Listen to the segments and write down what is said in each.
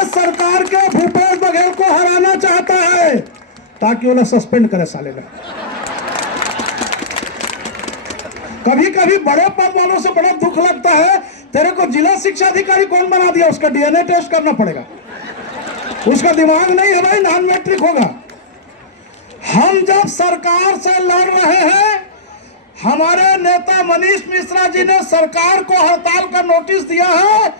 प्रदेश सरकार के भूपेश बघेल को हराना चाहता है ताकि उन्हें सस्पेंड करे साले ने। कभी कभी बड़े पद वालों से बड़ा दुख लगता है, तेरे को जिला शिक्षा अधिकारी कौन बना दिया? उसका डीएनए टेस्ट करना पड़ेगा, उसका दिमाग नहीं है भाई, नॉन मैट्रिक होगा। हम जब सरकार से लड़ रहे हैं, हमारे नेता मनीष मिश्रा जी ने सरकार को हड़ताल का नोटिस दिया है,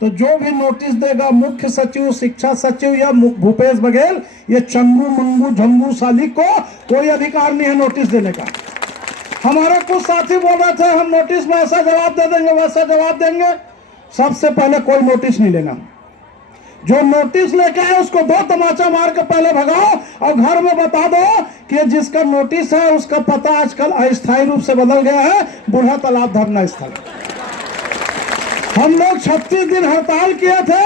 तो जो भी नोटिस देगा मुख्य सचिव, शिक्षा सचिव या भूपेश बघेल, ये चंगू मंगू झंगू साली को कोई अधिकार नहीं है नोटिस देने का। हमारे कुछ साथी बोल रहे थे हम नोटिस में ऐसा जवाब दे देंगे, वैसा जवाब देंगे। सबसे पहले कोई नोटिस नहीं लेना, जो नोटिस लेके आए उसको दो तमाचा मार के पहले भगाओ और घर में बता दो कि जिसका नोटिस है उसका पता आजकल अस्थायी रूप से बदल गया है, बूढ़ा तालाब धरना स्थल। हम लोग 36 दिन हड़ताल किए थे,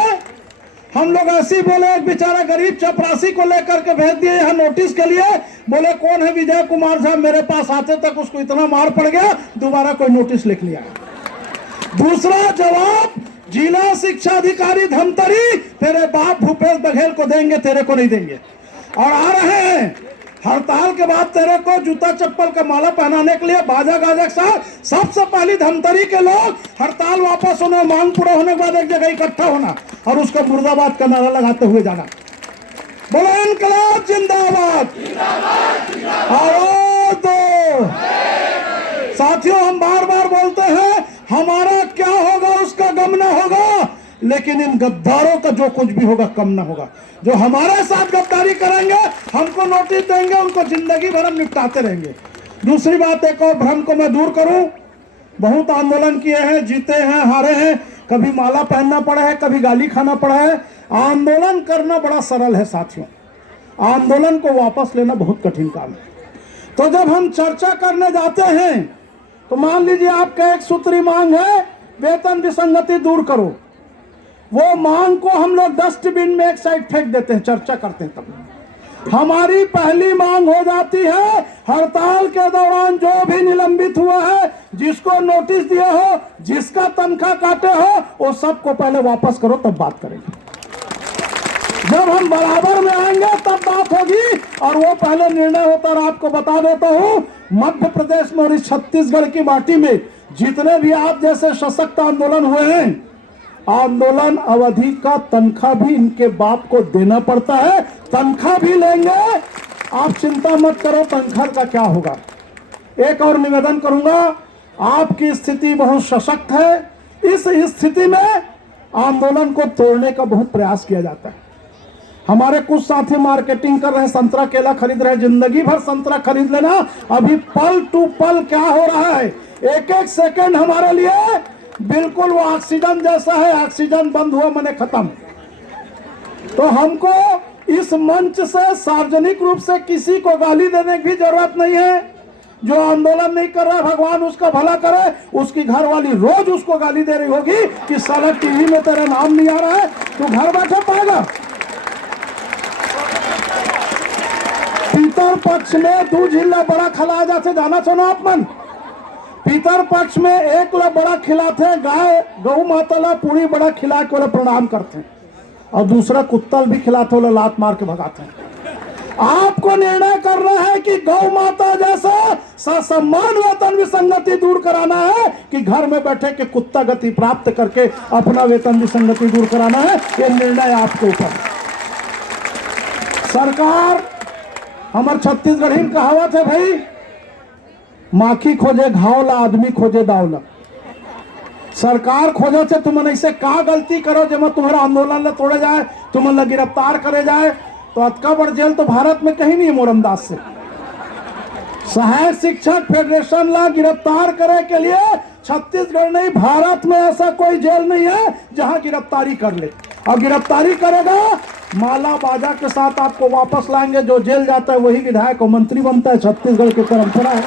हम लोग ऐसे ही बोले, एक बेचारा गरीब चपरासी को लेकर के भेज दिए यहाँ नोटिस के लिए, बोले कौन है विजय कुमार साहब, मेरे पास आते तक उसको इतना मार पड़ गया, दोबारा कोई नोटिस लिख लिया। दूसरा जवाब जिला शिक्षा अधिकारी धमतरी तेरे बाप भूपेश बघेल को देंगे, तेरे को नहीं देंगे। और आ रहे हैं हड़ताल के बाद तेरे को जूता चप्पल का माला पहनाने के लिए बाजा गाजा के साथ सबसे पहली धमतरी के लोग हड़ताल वापस होना, मांग पूरा होने के बाद एक जगह इकट्ठा होना और उसका मुर्दाबाद का नारा लगाते हुए जाना। बोलो इनकलाब जिंदाबाद, आवाज दो। साथियों, हम बार बार बोलते हैं हमारा क्या होगा उसका गम ना होगा, लेकिन इन गद्दारों का जो कुछ भी होगा कम ना होगा। जो हमारे साथ गद्दारी करेंगे, हमको नोटिस देंगे, उनको जिंदगी भर हम निपटाते रहेंगे। दूसरी बात, एक और भ्रम को मैं दूर करूं, बहुत आंदोलन किए हैं, जीते हैं, हारे हैं, कभी माला पहनना पड़ा है, कभी गाली खाना पड़ा है। आंदोलन करना बड़ा सरल है साथियों, आंदोलन को वापस लेना बहुत कठिन काम है। तो जब हम चर्चा करने जाते हैं तो मान लीजिए आपका एक सूत्री मांग है, वेतन विसंगति दूर करो, वो मांग को हम लोग डस्टबिन में एक साइड फेंक देते हैं, चर्चा करते हैं। तब हमारी पहली मांग हो जाती है हड़ताल के दौरान जो भी निलंबित हुआ है, जिसको नोटिस दिया हो, जिसका तनख्वाह काटे हो, वो सबको पहले वापस करो, तब बात करेंगे। जब हम बराबर में आएंगे तब बात होगी, और वो पहले निर्णय होता है। आपको बता देता हूं, मध्य प्रदेश में और इस छत्तीसगढ़ की माटी में जितने भी आप जैसे सशक्त आंदोलन हुए हैं, आंदोलन अवधि का तनख्वाह भी इनके बाप को देना पड़ता है, तनख्वाह भी लेंगे। आप चिंता मत करो तनख्वाह का क्या होगा। एक और निवेदन करूंगा, आपकी स्थिति बहुत सशक्त है, इस स्थिति में आंदोलन को तोड़ने का बहुत प्रयास किया जाता है। हमारे कुछ साथी मार्केटिंग कर रहे हैं, संतरा केला खरीद रहे हैं, जिंदगी भर संतरा खरीद लेना। अभी पल टू पल क्या हो रहा है, एक एक सेकंड हमारे लिए बिल्कुल वो ऑक्सीजन जैसा है, ऑक्सीजन बंद हुआ मैंने खत्म। तो हमको इस मंच से सार्वजनिक रूप से किसी को गाली देने की भी जरूरत नहीं है। जो आंदोलन नहीं कर रहा है, भगवान उसका भला करे, उसकी घर वाली रोज उसको गाली दे रही होगी कि साला टीवी में तेरा नाम नहीं आ रहा है, तू घर बैठे पाएगा। पितर पक्ष में 2 जिला बड़ा खिला जाते, जाना सुना आप मन। पितर पक्ष में एक ला बड़ा खिलाते हैं, गाय गौ माता ला पूरी बड़ा खिला के वाला प्रणाम करते हैं, और दूसरा कुत्तल भी खिलाते वाला लात मार के भगाते हैं। आपको निर्णय करना है कि गौ माता जैसा ससम्मान वेतन विसंगति दूर कराना है, कि घर में बैठे के कुत्ता गति प्राप्त करके अपना वेतन विसंगति दूर कराना है। ये निर्णय आपके ऊपर। सरकार, हमारे छत्तीसगढ़ी में कहावत है भाई, माखी खोजे घाव ला, आदमी खोजे दाव ला। सरकार खोजे थे तुम ऐसे का गलती करो जब तुम्हारा आंदोलन ला तोड़े जाए, तुम्हें गिरफ्तार करे जाए, तो अतका बड़ जेल तो भारत में कहीं नहीं है मोरमदास से। सहायक शिक्षक फेडरेशन ला गिरफ्तार करे के लिए छत्तीसगढ़ नहीं, भारत में ऐसा कोई जेल नहीं है जहां गिरफ्तारी कर ले। और गिरफ्तारी करेगा, माला बाजा के साथ आपको वापस लाएंगे। जो जेल जाता है वही विधायक और मंत्री बनता है, छत्तीसगढ़ की परंपरा है।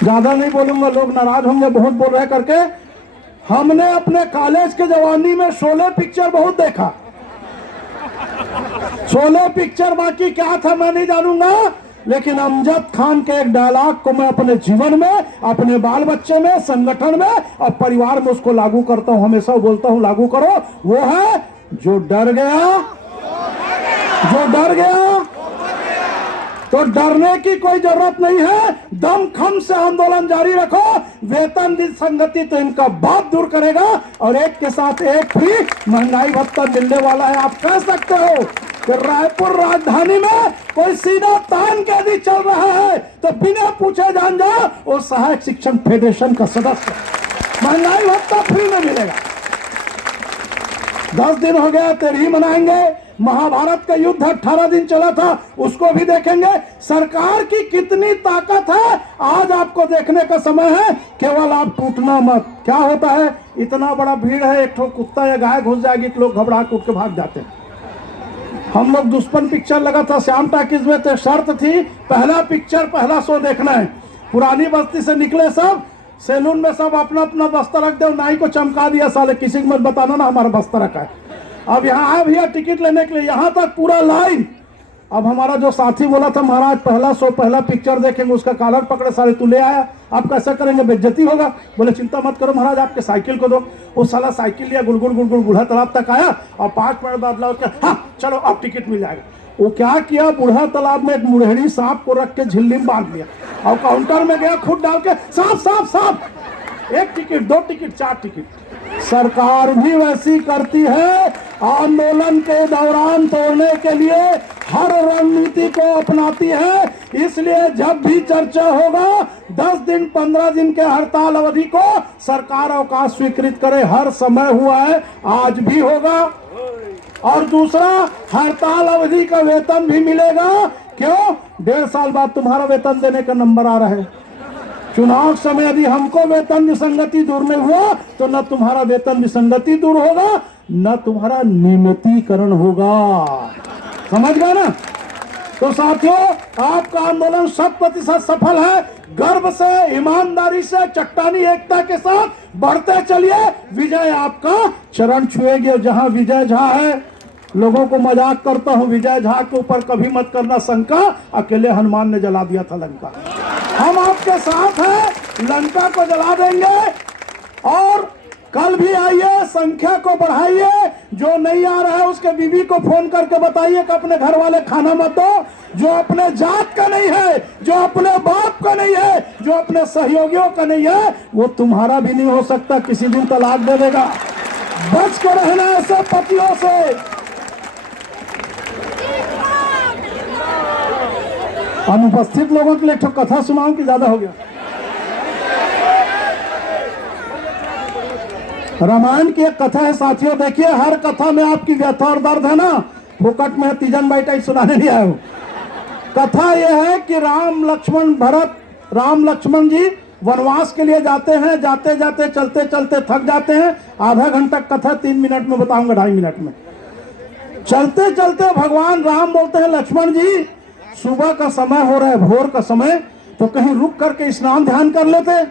ज्यादा नहीं बोलूंगा, लोग नाराज होंगे बहुत बोल रहे करके। हमने अपने कॉलेज के जवानी में शोले पिक्चर बहुत देखा। शोले पिक्चर बाकी क्या था मैं नहीं जानूंगा, लेकिन अमजद खान के एक डायलॉग को मैं अपने जीवन में, अपने बाल बच्चे में, संगठन में और परिवार में उसको लागू करता हूं, हमेशा बोलता हूं लागू करो। वो है, जो डर गया, जो डर गया तो डरने की कोई जरूरत नहीं है, दमखम से आंदोलन जारी रखो। वेतन विसंगति तो इनका बाप दूर करेगा और एक के साथ एक भी महंगाई भत्ता मिलने वाला है। आप कह सकते हो कि रायपुर राजधानी में कोई सीधा तान के यदि चल रहा है तो बिना पूछे जान जाओ वो सहायक शिक्षण फेडरेशन का सदस्य, महंगाई भत्ता फ्री में मिलेगा। 10 दिन हो गया, तेरही मनाएंगे। महाभारत का युद्ध 18 दिन चला था, उसको भी देखेंगे। सरकार की कितनी ताकत है आज आपको देखने का समय है, केवल आप टूटना मत। क्या होता है, इतना बड़ा भीड़ है, एक ठो कुत्ता या गाय घुस जाएगी तो लोग घबरा के उठ के भाग जाते हैं। हम लोग दुश्मन पिक्चर लगा था श्याम टाकीज में, तो शर्त थी पहला पिक्चर पहला शो देखना है। पुरानी बस्ती से निकले सब, सैलून में सब अपना अपना बस्ता रख दे, नाई को चमका दिया, साले किसी को मत बताना ना हमारा बस्ता रखा है। अब यहाँ आए भैया टिकट लेने के लिए, यहाँ तक पूरा लाइन। अब हमारा जो साथी बोला था महाराज पहला शो पहला पिक्चर देखेंगे, उसका कॉलर पकड़े, साले तू ले आया, आप कैसा करेंगे, बेइज्जती होगा। बोले चिंता मत करो महाराज, आपके साइकिल को दो। वो साला साइकिल लिया, गुड़गुड़ गुड़गुड़ बूढ़ा तालाब तक आया और 5 मिनट बाद ला, हाँ चलो अब टिकट मिल जाएगा। वो क्या किया, बूढ़ा तालाब में एक मुरहरी सांप को रख के झिल्ली में बांध लिया और काउंटर में गया, खुद डाल के सांप सांप सांप, 1 टिकट 2 टिकट 4 टिकट। सरकार भी वैसी करती है, आंदोलन के दौरान तोड़ने के लिए हर रणनीति को अपनाती है। इसलिए जब भी चर्चा होगा 10 दिन 15 दिन के हड़ताल अवधि को सरकार अवकाश स्वीकृत करे, हर समय हुआ है, आज भी होगा। और दूसरा, हड़ताल अवधि का वेतन भी मिलेगा। क्यों, 1.5 साल बाद तुम्हारा वेतन देने का नंबर आ रहा है। चुनाव समय यदि हमको वेतन विसंगति दूर नहीं हुआ तो न तुम्हारा वेतन विसंगति दूर होगा, न तुम्हारा नियमितीकरण होगा। समझ गए ना? तो साथियों, आपका आंदोलन 100% सफल है। गर्व से, ईमानदारी से, चट्टानी एकता के साथ बढ़ते चलिए। विजय आपका चरण छुएगी। जहां विजय झा है, लोगों को मजाक करता हूं, विजय झा के ऊपर कभी मत करना शंका, अकेले हनुमान ने जला दिया था लंका। हम आपके साथ हैं, लंका को जला देंगे। और कल भी आइए, संख्या को बढ़ाइए। जो नहीं आ रहा है उसके बीवी को फोन करके बताइए कि अपने घर वाले खाना मत दो। जो अपने जात का नहीं है, जो अपने बाप का नहीं है, जो अपने सहयोगियों का नहीं है, वो तुम्हारा भी नहीं हो सकता, किसी दिन तलाक दे देगा। बच के रहना ऐसे पतियों से। अनुपस्थित लोगों के लिए एक कथा सुनाऊं कि ज्यादा हो गया? रामायण की एक कथा है साथियों, देखिए हर कथा में आपकी व्यथा और दर्द है ना, फुकट में तीजन बाई टाइप सुनाने नहीं आया हूं। कथा यह है कि राम लक्ष्मण जी वनवास के लिए जाते हैं। जाते जाते चलते चलते थक जाते हैं। आधा घंटा कथा 3 मिनट में बताऊंगा, 2.5 मिनट में। चलते चलते भगवान राम बोलते हैं, लक्ष्मण जी सुबह का समय हो रहा है, भोर का समय, तो कहीं रुक करके स्नान ध्यान कर लेते।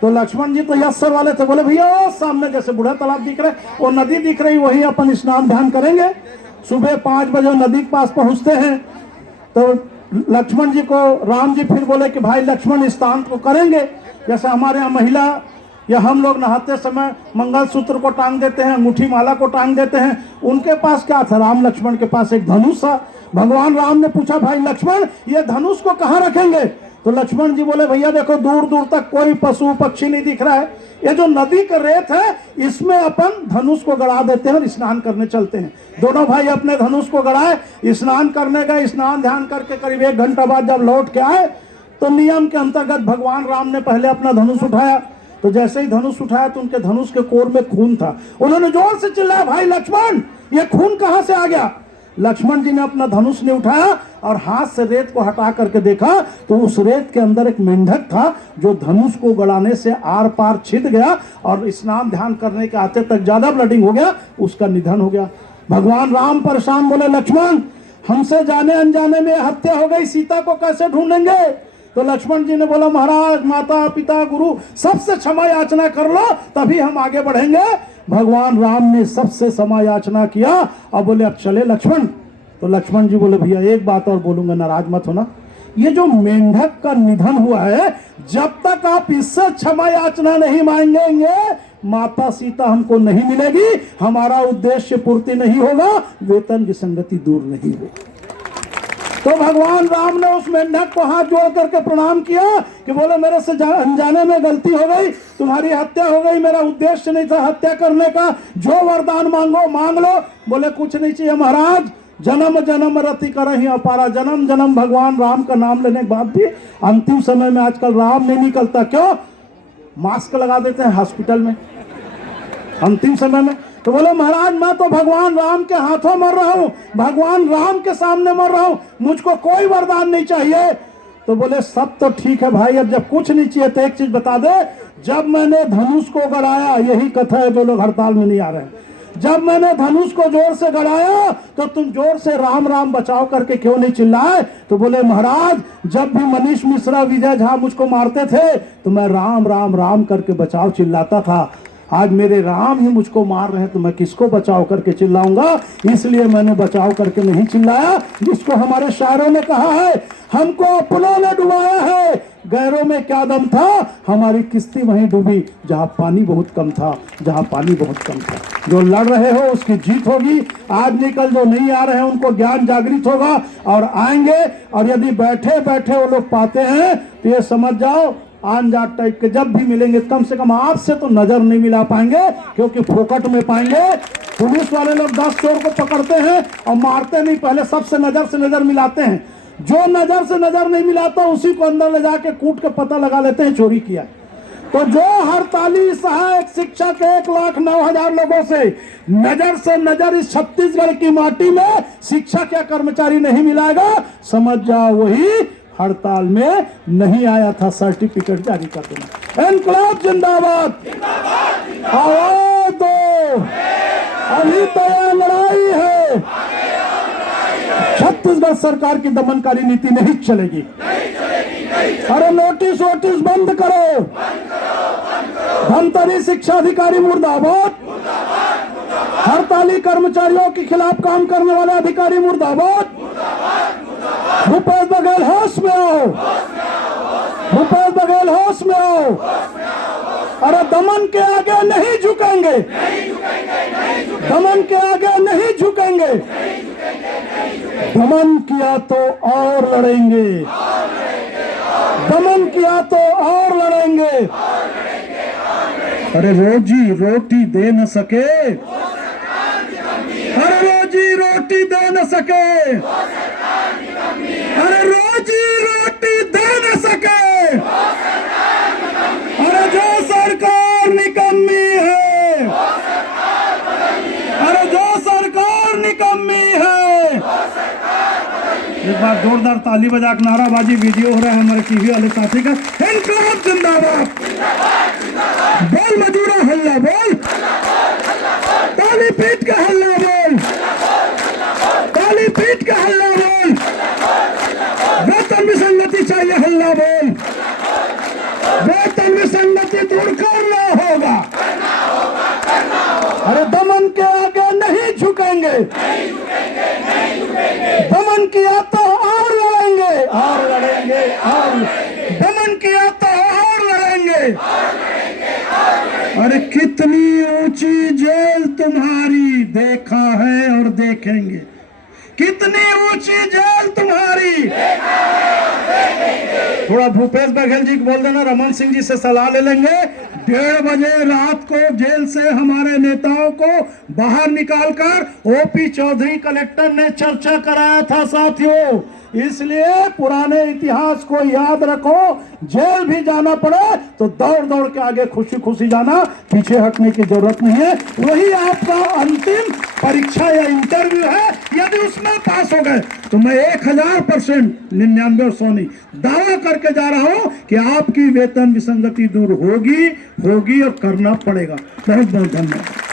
तो लक्ष्मण जी तो यश वाले थे, बोले भैया वो सामने जैसे बूढ़ा तालाब दिख रहा है, वो नदी दिख रही, वही अपन स्नान ध्यान करेंगे। सुबह 5 बजे नदी के पास पहुंचते हैं। तो लक्ष्मण जी को राम जी फिर बोले कि भाई लक्ष्मण स्नान को करेंगे, जैसे हमारे यहाँ महिला या हम लोग नहाते समय मंगलसूत्र को टांग देते हैं, अंगूठी माला को टांग देते हैं। उनके पास क्या था, राम लक्ष्मण के पास एक धनुष था। भगवान राम ने पूछा, भाई लक्ष्मण ये धनुष को कहाँ रखेंगे? तो लक्ष्मण जी बोले, भैया देखो दूर दूर तक कोई पशु पक्षी नहीं दिख रहा है, ये जो नदी का रेत है इसमें अपन धनुष को गड़ा देते हैं और स्नान करने चलते हैं। दोनों भाई अपने धनुष को गड़ाए, स्नान करने गए। स्नान ध्यान करके करीब 1 घंटा बाद जब लौट के आए तो नियम के अंतर्गत भगवान राम ने पहले अपना धनुष उठाया। तो जैसे ही धनुष उठाया तो उनके धनुष के कोर में खून था। उन्होंने जोर से चिल्लाया, भाई लक्ष्मण ये खून कहां से आ गया? लक्ष्मण जी ने अपना धनुष ने उठाया और हाथ से रेत को हटा करके देखा तो उस रेत के अंदर एक मेंढक था जो धनुष को गड़ाने से आर पार छिद गया और स्नान ध्यान करने के आते तक ज्यादा ब्लडिंग हो गया, उसका निधन हो गया। भगवान राम परेशान, बोले लक्ष्मण हमसे जाने अनजाने में हत्या हो गई, सीता को कैसे ढूंढेंगे? तो लक्ष्मण जी ने बोला, महाराज माता पिता गुरु सबसे क्षमा याचना कर लो तभी हम आगे बढ़ेंगे। भगवान राम ने सबसे क्षमा याचना किया और बोले अब चले लक्ष्मण। तो लक्ष्मण जी बोले, भैया एक बात और बोलूंगा, नाराज मत होना। ये जो मेंढक का निधन हुआ है, जब तक आप इससे क्षमा याचना नहीं मांगेंगे, माता सीता हमको नहीं मिलेगी, हमारा उद्देश्य पूर्ति नहीं होगा, वेतन विसंगति दूर नहीं होगी। तो भगवान राम ने उस मेंढक को हाथ जोड़ करके प्रणाम किया कि बोले मेरे से अनजाने में गलती हो गई, तुम्हारी हत्या हो गई, मेरा उद्देश्य नहीं था हत्या करने का, जो वरदान मांगो मांग लो। बोले कुछ नहीं चाहिए महाराज, जन्म जन्म रति करहि अपारा, जन्म जन्म भगवान राम का नाम लेने के बाद भी अंतिम समय में आजकल राम नहीं निकलता। क्यों? मास्क लगा देते हैं हॉस्पिटल में अंतिम समय में। तो बोले महाराज मैं तो भगवान राम के हाथों मर रहा हूं, भगवान राम के सामने मर रहा हूं, मुझको कोई वरदान नहीं चाहिए। तो बोले सब तो ठीक है भाई, अब जब कुछ नहीं चाहिए तो एक चीज बता दे, जब मैंने धनुष को गड़ाया, यही कथा है जो लोग हड़ताल में नहीं आ रहे हैं, जब मैंने धनुष को जोर से गड़ाया तो तुम जोर से राम राम बचाओ करके क्यों नहीं चिल्लाए? तो बोले महाराज जब भी मनीष मिश्रा, विजय झा मुझको मारते थे तो मैं राम राम राम करके बचाओ चिल्लाता था, आज मेरे राम ही मुझको मार रहे हैं तो मैं किसको बचाव करके चिल्लाऊंगा, इसलिए मैंने बचाव करके नहीं चिल्लाया। जिसको हमारे शायरों ने कहा है, हमको अपनों ने डुबाया है, गैरों में क्या दम था, हमारी किस्ती वहीं डूबी जहां पानी बहुत कम था, जहां पानी बहुत कम था। जो लड़ रहे हो उसकी जीत होगी, आज निकल जो नहीं आ रहे हैं उनको ज्ञान जागृत होगा और आएंगे। और यदि बैठे बैठे वो लोग पाते हैं तो ये समझ जाओ आन जाट टाइप के जब भी मिलेंगे, कम से कम आपसे तो नजर नहीं मिला पाएंगे, क्योंकि फोकट में पाएंगे। पुलिस वाले लोग 10 चोर को पकड़ते हैं और मारते नहीं, पहले सबसे नजर से नजर मिलाते हैं, जो नजर से नजर नहीं मिलाता उसी को अंदर ले जाके कूट के पता लगा लेते हैं चोरी किया। तो जो हड़ताली सहायक शिक्षक 1,09,000 लोगों से नजर इस छत्तीसगढ़ की माटी में शिक्षक या कर्मचारी नहीं मिलाएगा, समझ जाओ वही हड़ताल में नहीं आया था सर्टिफिकेट जारी कर देना। इनकलाब जिंदाबाद, आवाज दो, अभी तो यह लड़ाई है, छत्तीसगढ़ सरकार की दमनकारी नीति नहीं चलेगी। अरे नोटिस वोटिस बंद करो, धमतरी शिक्षा अधिकारी मुर्दाबाद, हड़ताली कर्मचारियों के खिलाफ काम करने वाले अधिकारी मुर्दाबाद। भूपेश बघेल होश में आओ, भूपेश बघेल होश में आओ। अरे दमन के आगे नहीं झुकेंगे, दमन के आगे नहीं झुकेंगे, दमन किया तो और लड़ेंगे, दमन किया तो और लड़ेंगे। अरे रोजी रोटी दे न सके, अरे रोजी रोटी दे न सके, अरे रोजी रोटी दे न सके, अरे जो सरकार निकम्मी है, अरे जो सरकार निकम्मी है। एक बार जोरदार ताली बजा के नाराबाजी वीडियो हो रहा है हमारे टीवी वाले साथी का। इनकलाब जिंदाबाद, बोल मजूरा हल्ला बोल, ताली पीट के हल्ला बोल, ताली पीट के हल्ला बोल, वेतन विसंगति चाहिए हल्ला बोल, वेतन विसंगति दूर करना होगा। अरे दमन के आगे नहीं झुकेंगे, दमन किया तो और लड़ेंगे, और लड़ेंगे, और दमन किया तो और लड़ेंगे। अरे कितनी ऊंची जेल तुम्हारी, देखा है और देखेंगे, कितनी ऊंची जेल तुम्हारी। थोड़ा भूपेश बघेल जी को बोल देना, रमन सिंह जी से सलाह ले लेंगे, 1:30 बजे रात को जेल से हमारे नेताओं को बाहर निकालकर ओपी चौधरी कलेक्टर ने चर्चा कराया था साथियों। इसलिए पुराने इतिहास को याद रखो, जेल भी जाना पड़े तो दौड़ दौड़ के आगे खुशी खुशी जाना, पीछे हटने की जरूरत नहीं है। वही आपका अंतिम परीक्षा या इंटरव्यू है। यदि उसमें पास हो गए तो मैं 1000% 99 और 100 नहीं दावा करके जा रहा हूं कि आपकी वेतन विसंगति दूर होगी, होगी और करना पड़ेगा। बहुत बहुत धन्यवाद।